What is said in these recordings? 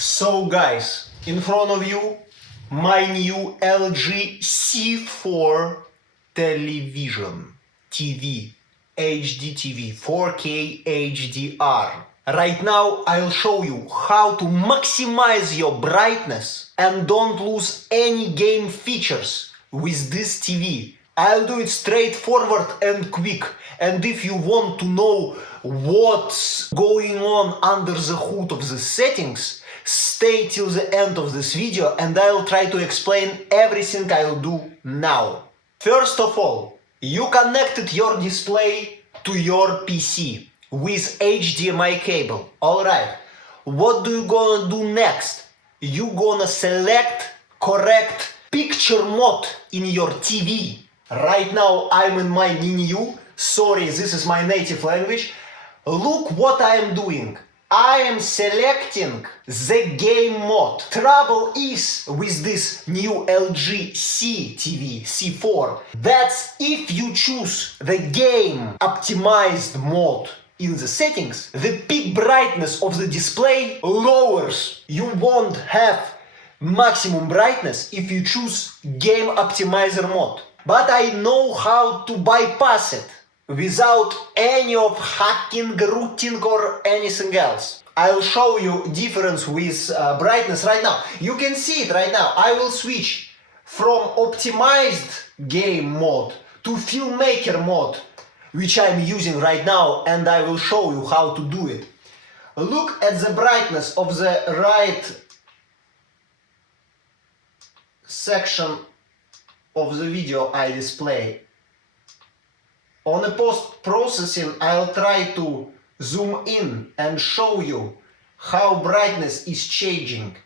So guys, in front of you, my new LG C4 television, TV, HD TV, 4K HDR. Right now I'll show you how to maximize your brightness and don't lose any game features with this TV. I'll do it straightforward and quick, and if you want to know what's going on under the hood of the settings, stay till the end of this video and I'll try to explain everything I'll do now. First of all, you connected your display to your PC with HDMI cable. Alright, what do you gonna do next? You gonna select correct picture mode in your TV. Right now I'm in my menu. Sorry, this is my native language. Look what I am doing. I am selecting the game mode. Trouble is with this new LG C TV, C4. That's if you choose the game optimized mode in the settings, the peak brightness of the display lowers. You won't have maximum brightness if you choose game optimizer mode. But I know how to bypass it without any of hacking, rooting or anything else. I'll show you difference with brightness right now. You can see it right now. I will switch from optimized game mode to filmmaker mode, which I'm using right now, and I will show you how to do it. Look at the brightness of the right section of the video I display. On the post-processing, I'll try to zoom in and show you how brightness is changing.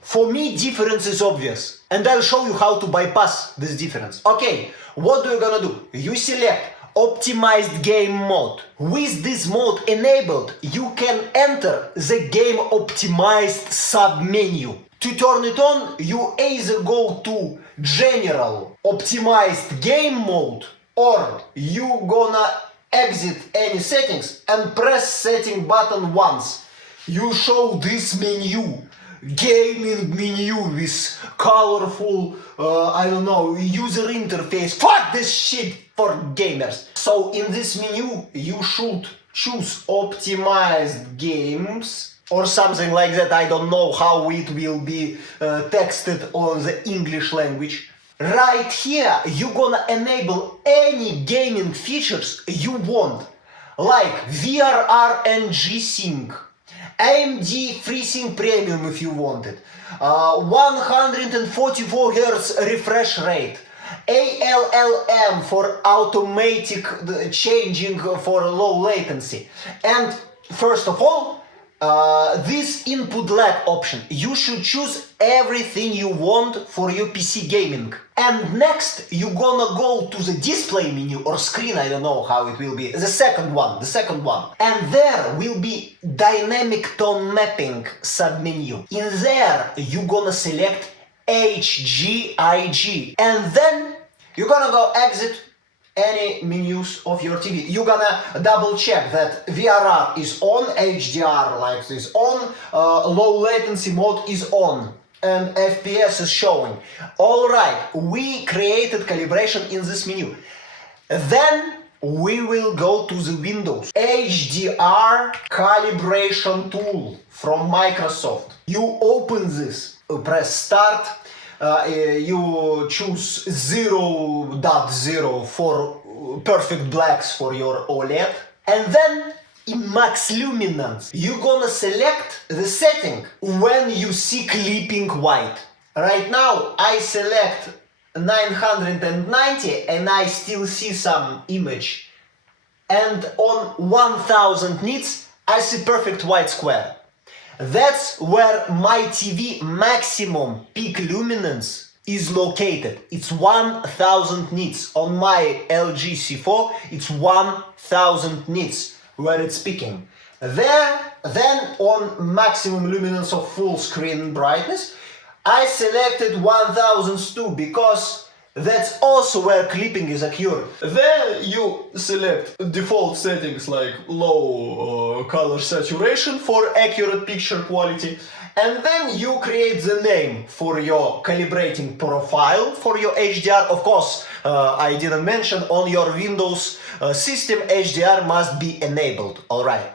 For me, difference is obvious, and I'll show you how to bypass this difference. Okay, what do you gonna do? You select optimized game mode. With this mode enabled, you can enter the game optimized submenu. To turn it on, you either go to general optimized game mode, or you gonna exit any settings and press setting button once. You show this menu, gaming menu with colorful, I don't know, user interface. Fuck this shit for gamers. So in this menu, you should choose optimized games or something like that. I don't know how it will be texted on the English language. Right here, you're gonna enable any gaming features you want, like VRR and G-Sync, AMD FreeSync Premium if you want it, 144 Hz refresh rate, ALLM for automatic changing for low latency, and first of all, this input lag option. You should choose everything you want for your PC gaming. And next, you're gonna go to the display menu or screen, I don't know how it will be, the second one. And there will be dynamic tone mapping submenu. In there, you're gonna select HGiG. And then, you're gonna go exit any menus of your TV. You're gonna double check that VRR is on, HDR like is on, low latency mode is on, and FPS is showing. Alright, we created calibration in this menu. Then we will go to the Windows HDR calibration tool from Microsoft. You open this, press start. You choose 0.0 for perfect blacks for your OLED, and then in max luminance you're gonna select the setting when you see clipping white. Right now I select 990 and I still see some image, and on 1000 nits I see perfect white square. That's where my TV maximum peak luminance is located. It's 1000 nits. On my LG C4, it's 1000 nits where it's peaking. Then on maximum luminance of full screen brightness, I selected 1002 because That's also where clipping is occurred. Then you select default settings like low color saturation for accurate picture quality. And then you create the name for your calibrating profile for your HDR. Of course, I didn't mention on your Windows system HDR must be enabled, alright.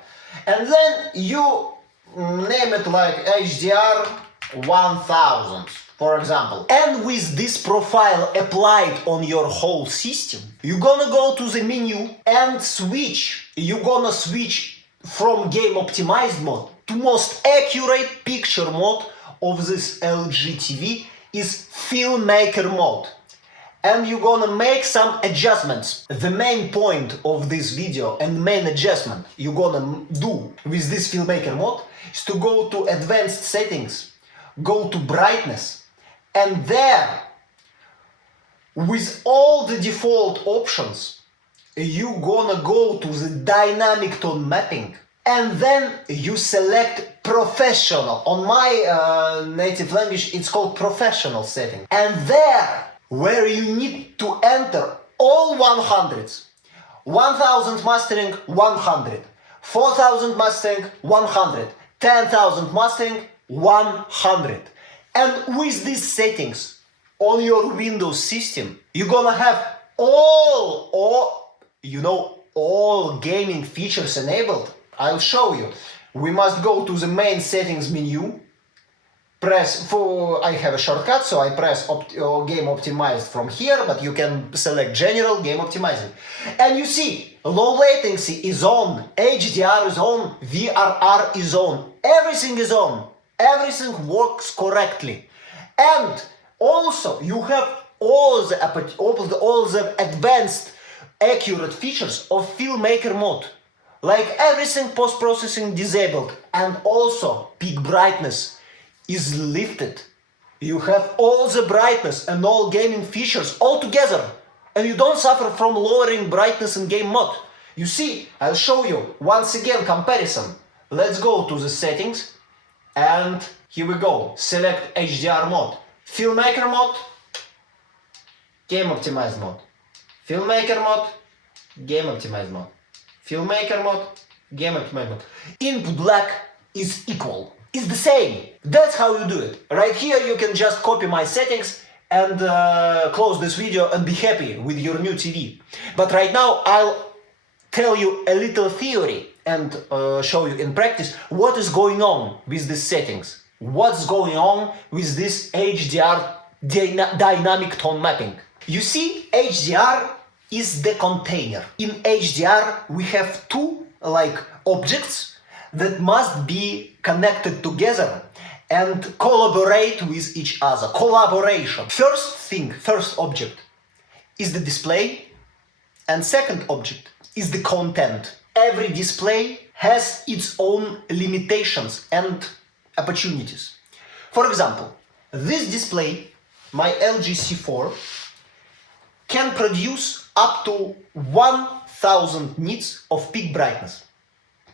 And then you name it like HDR 1000, for example. And with this profile applied on your whole system, you're gonna go to the menu and switch. You're gonna switch from game optimized mode to most accurate picture mode of this LG TV is filmmaker mode. And you're gonna make some adjustments. The main point of this video and main adjustment you're gonna do with this filmmaker mode is to go to advanced settings, go to brightness, and there, with all the default options, you're gonna go to the dynamic tone mapping, and then you select professional. On my native language, it's called professional setting. And there, where you need to enter all 100s, 1000 mastering, 100, 4000 mastering, 100, 10,000 mastering, 100. And with these settings on your Windows system, you're gonna have all gaming features enabled. I'll show you. We must go to the main settings menu. I have a shortcut, so I press game optimized from here, but you can select general game optimizing. And you see, low latency is on, HDR is on, VRR is on, everything is on, everything works correctly. And also you have all the advanced accurate features of filmmaker mode, like everything post-processing disabled, and also peak brightness is lifted. You have all the brightness and all gaming features all together, and you don't suffer from lowering brightness in game mode. You see, I'll show you once again comparison. Let's go to the settings, and here we go. Select HDR mode, filmmaker mode, game optimized mode, filmmaker mode, game optimized mode, filmmaker mode, game optimized mode. Input black is equal. It's the same. That's how you do it. Right here you can just copy my settings and close this video and be happy with your new TV. But right now I'll tell you a little theory and show you in practice what is going on with these settings. What's going on with this HDR dynamic tone mapping. You see, HDR is the container. In HDR we have two objects that must be connected together and collaborate with each other. Collaboration. First object is the display, and second object is the content. Every display has its own limitations and opportunities. For example, this display, my LG C4, can produce up to 1000 nits of peak brightness.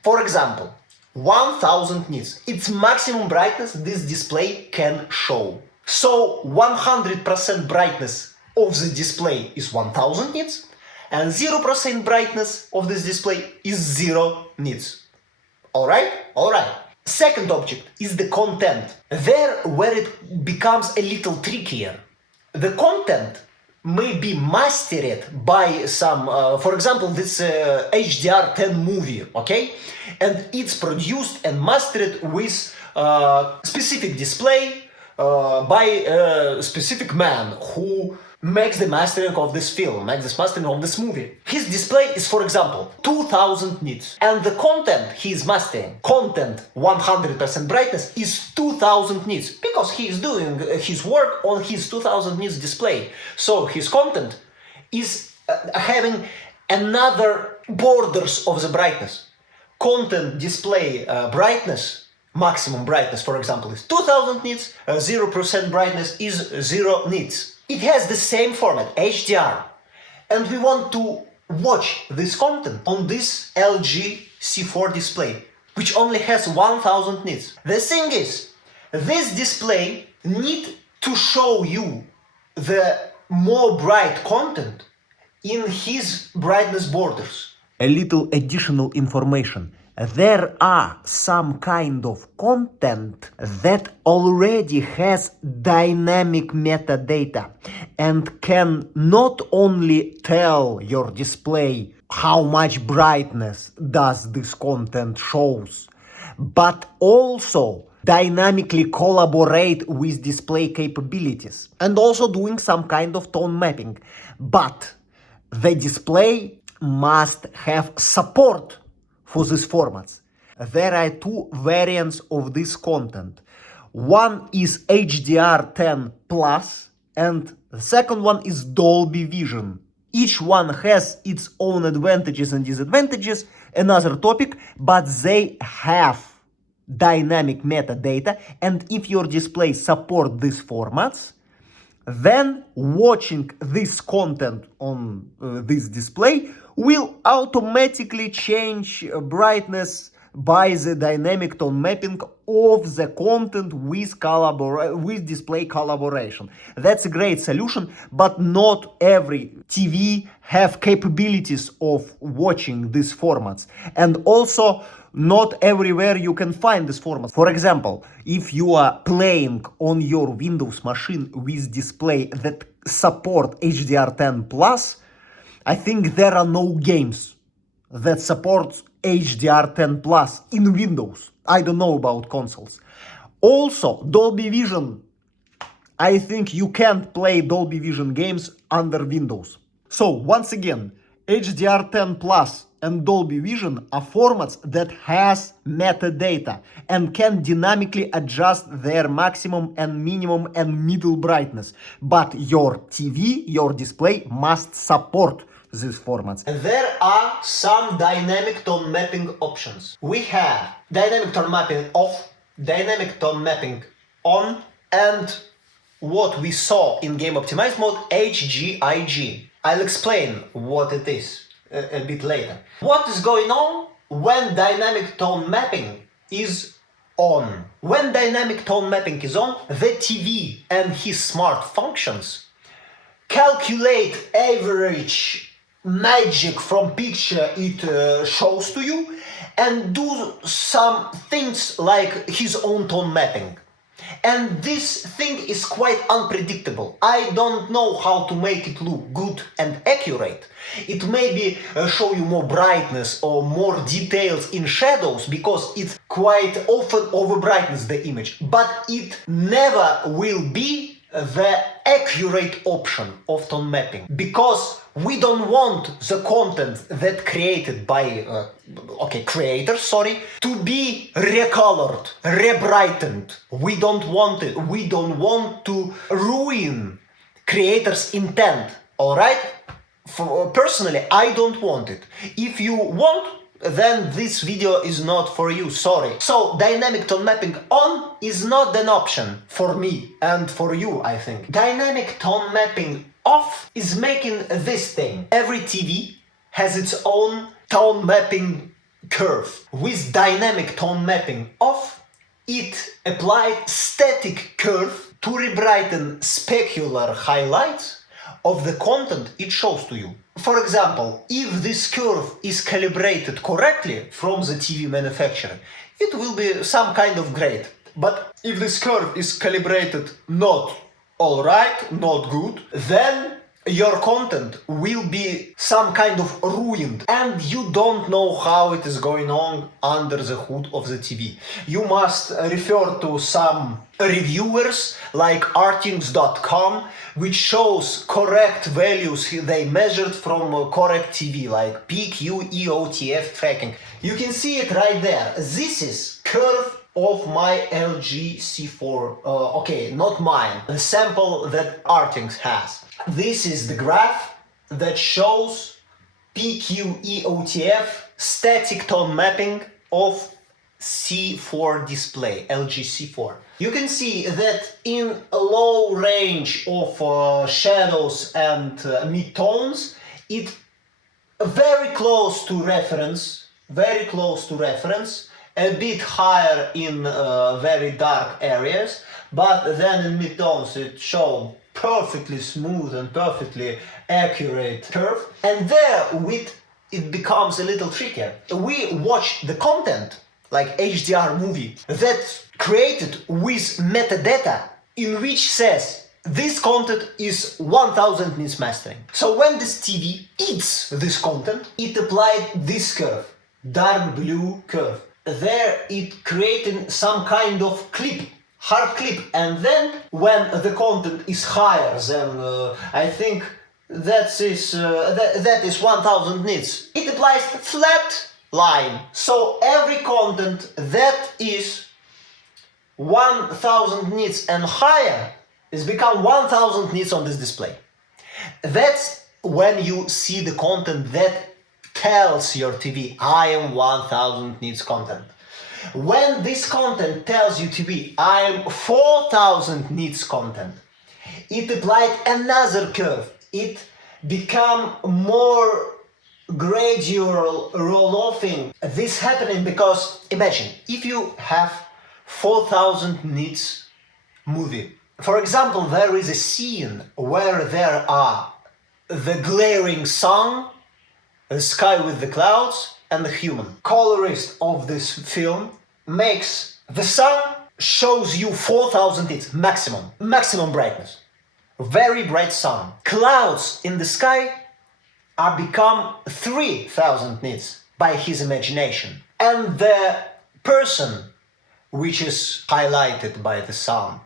For example, 1000 nits. Its maximum brightness this display can show. So 100% brightness of the display is 1000 nits, and 0% brightness of this display is 0 nits. Alright? Alright. Second object is the content. There where it becomes a little trickier. The content may be mastered by some, for example, this HDR10 movie, okay? And it's produced and mastered with specific display by a specific man who makes the mastering of this film, makes the mastering of this movie. His display is, for example, 2000 nits. And the content he is mastering, content 100% brightness, is 2000 nits. Because he is doing his work on his 2000 nits display. So his content is having another borders of the brightness. Content display brightness, maximum brightness, for example, is 2000 nits, 0% brightness is 0 nits. It has the same format, HDR. And we want to watch this content on this LG C4 display, which only has 1000 nits. The thing is, this display needs to show you the more bright content in his brightness borders. A little additional information. There are some kind of content that already has dynamic metadata and can not only tell your display how much brightness does this content shows, but also dynamically collaborate with display capabilities and also doing some kind of tone mapping. But the display must have support for these formats. There are two variants of this content. One is HDR10 Plus and the second one is Dolby Vision. Each one has its own advantages and disadvantages, another topic, but they have dynamic metadata, and if your display support these formats, then watching this content on this display will automatically change brightness by the dynamic tone mapping of the content with display collaboration. That's a great solution, but not every TV have capabilities of watching these formats. And also, not everywhere you can find this format. For example, if you are playing on your Windows machine with display that support HDR10 Plus, I think there are no games that support HDR10 Plus in Windows. I don't know about consoles. Also, Dolby Vision, I think you can't play Dolby Vision games under Windows. So once again, HDR10 Plus and Dolby Vision are formats that has metadata and can dynamically adjust their maximum and minimum and middle brightness. But your TV, your display must support these formats. And there are some dynamic tone mapping options. We have dynamic tone mapping off, dynamic tone mapping on, and what we saw in game optimized mode, HGiG. I'll explain what it is a bit later. What is going on when dynamic tone mapping is on? When dynamic tone mapping is on, the TV and his smart functions calculate average magic from picture it shows to you and do some things like his own tone mapping. And this thing is quite unpredictable. I don't know how to make it look good and accurate. It maybe show you more brightness or more details in shadows because it quite often overbrightens the image. But it never will be the accurate option of tone mapping because we don't want the content that created by creators, to be recolored, rebrightened. We don't want it. We don't want to ruin creators' intent. All right? Personally, I don't want it. If you want, then this video is not for you, sorry. So dynamic tone mapping on is not an option for me and for you, I think. Dynamic tone mapping off is making this thing. Every TV has its own tone mapping curve. With dynamic tone mapping off, it applied static curve to rebrighten specular highlights of the content it shows to you. For example, if this curve is calibrated correctly from the TV manufacturer, it will be some kind of great. But if this curve is calibrated not alright, not good, then your content will be some kind of ruined and you don't know how it is going on under the hood of the TV. You must refer to some reviewers like artings.com, which shows correct values they measured from correct TV like PQ, EOTF tracking. You can see it right there. This is curve of my LG C4, not mine, the sample that Artings has. This is the graph that shows PQ EOTF static tone mapping of C4 display, LG C4. You can see that in a low range of shadows and mid-tones, it very close to reference, a bit higher in very dark areas, but then in mid-tones it showed perfectly smooth and perfectly accurate curve, and there it becomes a little trickier. We watch the content, like HDR movie, that's created with metadata, in which says this content is 1000 nits mastering. So when this TV eats this content, it applied this curve, dark blue curve. There it created some kind of clip, hard clip, and then when the content is higher than I think that is 1000 nits, it applies flat line. So every content that is 1000 nits and higher is become 1000 nits on this display. That's when you see the content that tells your TV, I am 1000 nits content. When this content tells you TV, I am 4000 nits content, it applied another curve. It become more gradual roll-offing. This happening because, imagine, if you have 4000 nits movie. For example, there is a scene where there are the glaring sun, the sky with the clouds, and the human. Colorist of this film makes the sun shows you 4000 nits maximum brightness. Very bright sun. Clouds in the sky are become 3000 nits by his imagination. And the person which is highlighted by the sun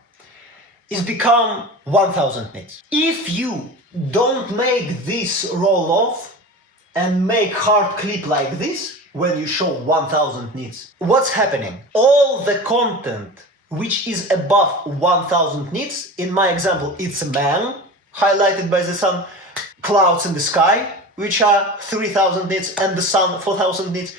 is become 1000 nits. If you don't make this roll off and make hard clip like this when you show 1000 nits, what's happening? All the content which is above 1000 nits, in my example it's a man highlighted by the sun, clouds in the sky which are 3000 nits, and the sun 4000 nits,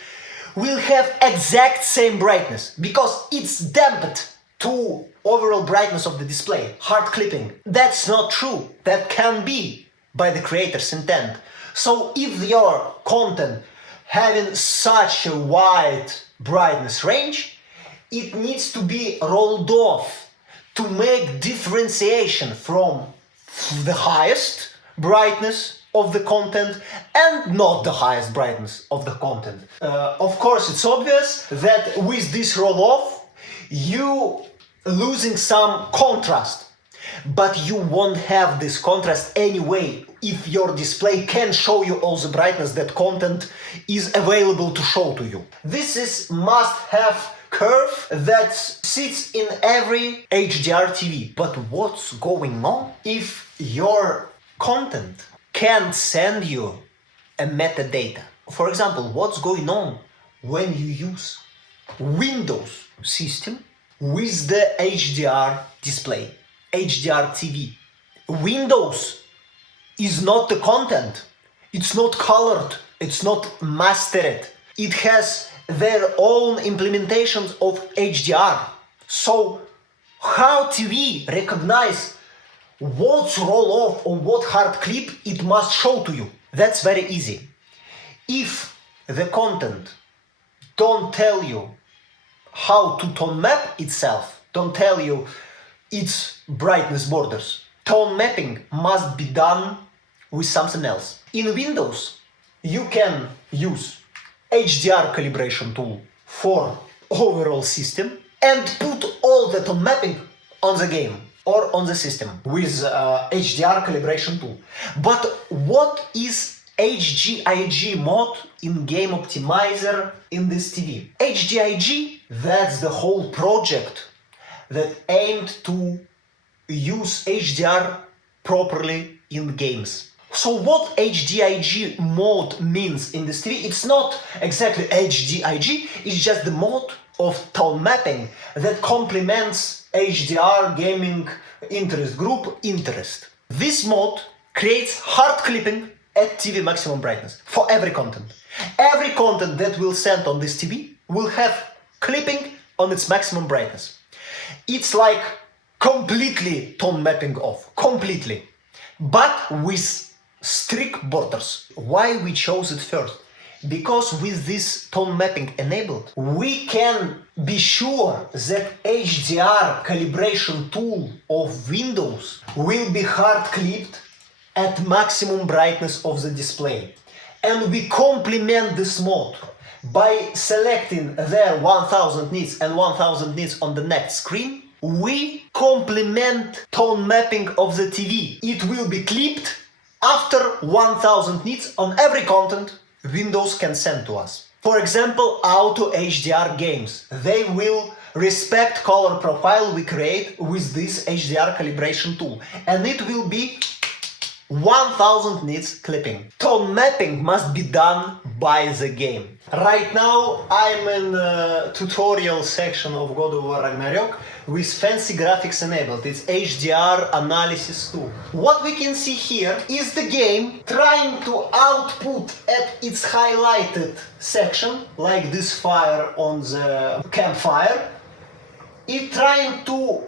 will have exact same brightness because it's damped to overall brightness of the display, hard clipping. That's not true. That can be by the creator's intent. So if your content having such a wide brightness range, it needs to be rolled off to make differentiation from the highest brightness of the content and not the highest brightness of the content. Of course, it's obvious that with this roll-off, you losing some contrast, but you won't have this contrast anyway if your display can show you all the brightness that content is available to show to you. This is must-have curve that sits in every HDR TV. But what's going on if your content can send you a metadata? For example, what's going on when you use Windows system with the HDR display, HDR TV? Windows is not the content, it's not colored, it's not mastered. It has their own implementations of HDR. So how TV recognize what roll off or what hard clip it must show to you? That's very easy. If the content don't tell you how to tone map itself, don't tell you its brightness borders, tone mapping must be done with something else. In Windows, you can use HDR calibration tool for overall system and put all the tone mapping on the game or on the system with HDR calibration tool. But what is HGiG mode in Game Optimizer in this TV? HGiG, that's the whole project that aimed to use HDR properly in games. So what HGiG mode means in this TV? It's not exactly HGiG, it's just the mode of tone mapping that complements HDR Gaming interest group interest. This mode creates hard clipping at TV maximum brightness for every content. Every content that will send on this TV will have clipping on its maximum brightness. It's like completely tone mapping off, completely, but with strict borders. Why we chose it first? Because with this tone mapping enabled, we can be sure that HDR calibration tool of Windows will be hard clipped at maximum brightness of the display. And we complement this mode by selecting their 1000 nits and 1000 nits on the next screen. We complement tone mapping of the TV. It will be clipped after 1000 nits on every content Windows can send to us. For example, auto HDR games. They will respect color profile we create with this HDR calibration tool. And it will be 1000 nits clipping. Tone mapping must be done by the game. Right now I'm in the tutorial section of God of War Ragnarok with fancy graphics enabled. It's HDR analysis tool. What we can see here is the game trying to output at its highlighted section, like this fire on the campfire. It's trying to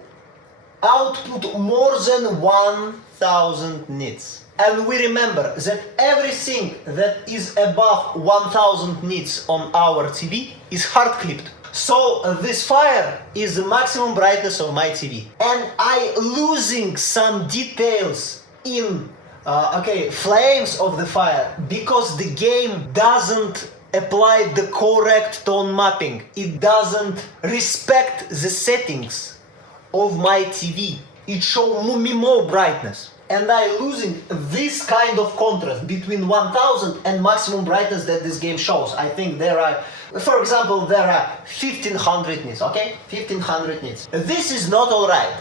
output more than 1000 nits. And we remember that everything that is above 1000 nits on our TV is hard clipped. So this fire is the maximum brightness of my TV. And I losing some details in flames of the fire because the game doesn't apply the correct tone mapping. It doesn't respect the settings of my TV. It shows me more brightness. And I losing this kind of contrast between 1000 and maximum brightness that this game shows. I think there are, for example, there are 1500 nits, okay? 1500 nits. This is not alright.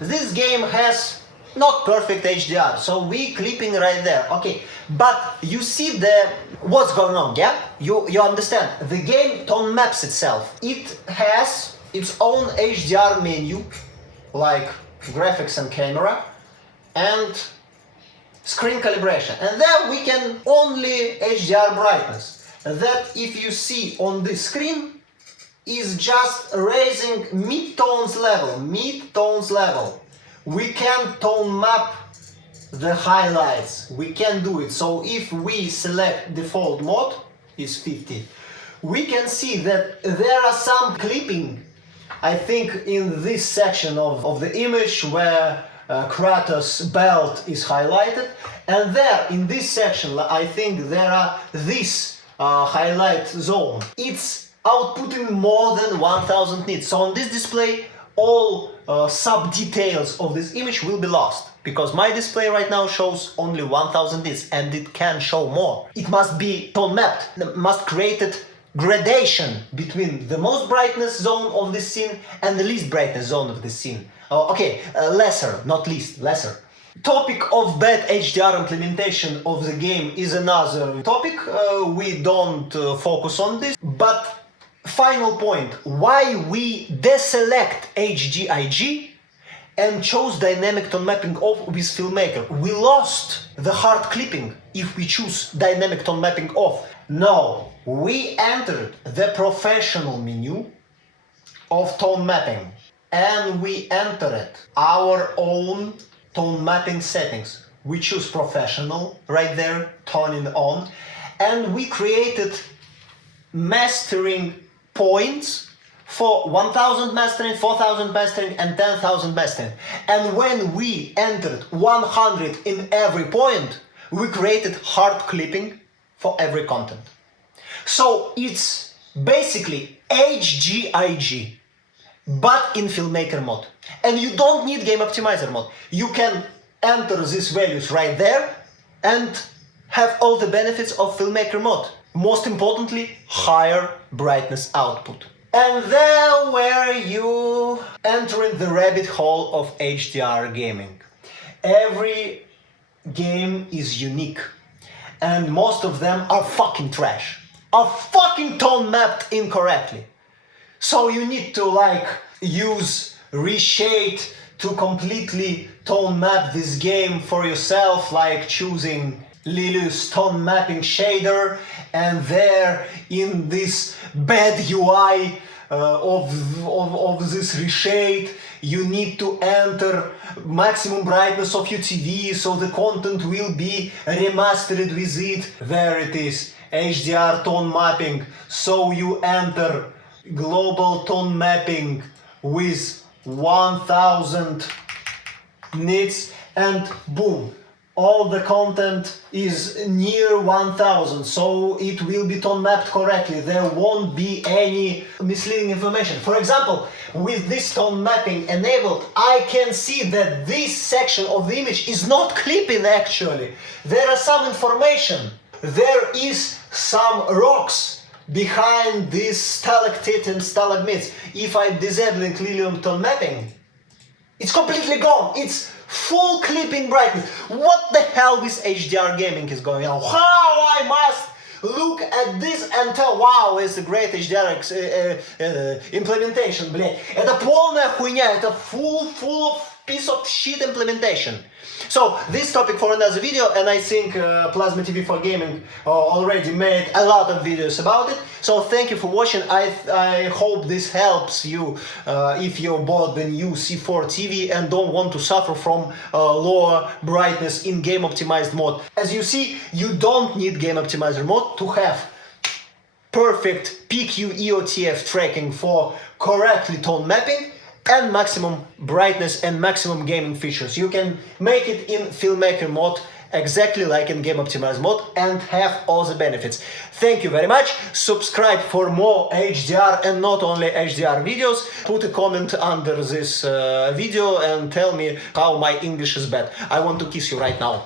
This game has not perfect HDR, so we clipping right there, okay? But you see what's going on, yeah? You understand. The game tone maps itself. It has its own HDR menu, like graphics and camera, and screen calibration. And there we can only HDR brightness. That, if you see on the screen, is just raising mid-tones level. We can tone map the highlights. We can do it. So if we select default mode, is 50, we can see that there are some clipping, I think, in this section of the image where Kratos' belt is highlighted, and there in this section I think there are this highlight zone. It's outputting more than 1000 nits. So on this display all sub details of this image will be lost, because my display right now shows only 1000 nits and it can show more. It must be tone mapped, must create it gradation between the most brightness zone of the scene and the least brightness zone of the scene. Lesser, not least, lesser. Topic of bad HDR implementation of the game is another topic. We don't focus on this. But final point, why we deselect HGiG and chose dynamic tone mapping off with FilmMaker. We lost the hard clipping if we choose dynamic tone mapping off. No, we entered the professional menu of tone mapping and we entered our own tone mapping settings. We choose professional right there, toning on, and we created mastering points for 1000 mastering, 4000 mastering and 10,000 mastering. And when we entered 100 in every point, we created hard clipping for every content. So it's basically HGiG, but in FilmMaker mode. And you don't need Game Optimizer mode. You can enter these values right there and have all the benefits of FilmMaker mode. Most importantly, higher brightness output. And there were you entering the rabbit hole of HDR gaming. Every game is unique, and most of them are fucking trash, are fucking tone mapped incorrectly. So you need to use reshade to completely tone map this game for yourself, like choosing Lilius tone mapping shader, and there in this bad UI of this reshade you need to enter maximum brightness of your TV so the content will be remastered with it. There it is. HDR tone mapping. So you enter global tone mapping with 1000 nits and boom, all the content is near 1000, so it will be tone mapped correctly. There won't be any misleading information. For example, with this tone mapping enabled, I can see that this section of the image is not clipping actually. There are some information. There is some rocks behind these stalactites and stalagmites. If I'm disabling Lilium tone mapping, it's completely gone. It's full clipping brightness. What the hell with HDR Gaming is going on? How I must look at this and tell, wow, it's a great HDR implementation, блядь. Это полная хуйня, это full of piece of shit implementation. So this topic for another video, and I think Plasma TV for Gaming already made a lot of videos about it. So thank you for watching. I hope this helps you if you bought the new C4 TV and don't want to suffer from lower brightness in game optimized mode. As you see, you don't need game optimizer mode to have perfect PQ EOTF tracking for correctly tone mapping and maximum brightness and maximum gaming features. You can make it in filmmaker mode exactly like in game optimized mode and have all the benefits. Thank you very much. Subscribe for more HDR and not only HDR videos. Put a comment under this video and tell me how my English is bad. I want to kiss you right now.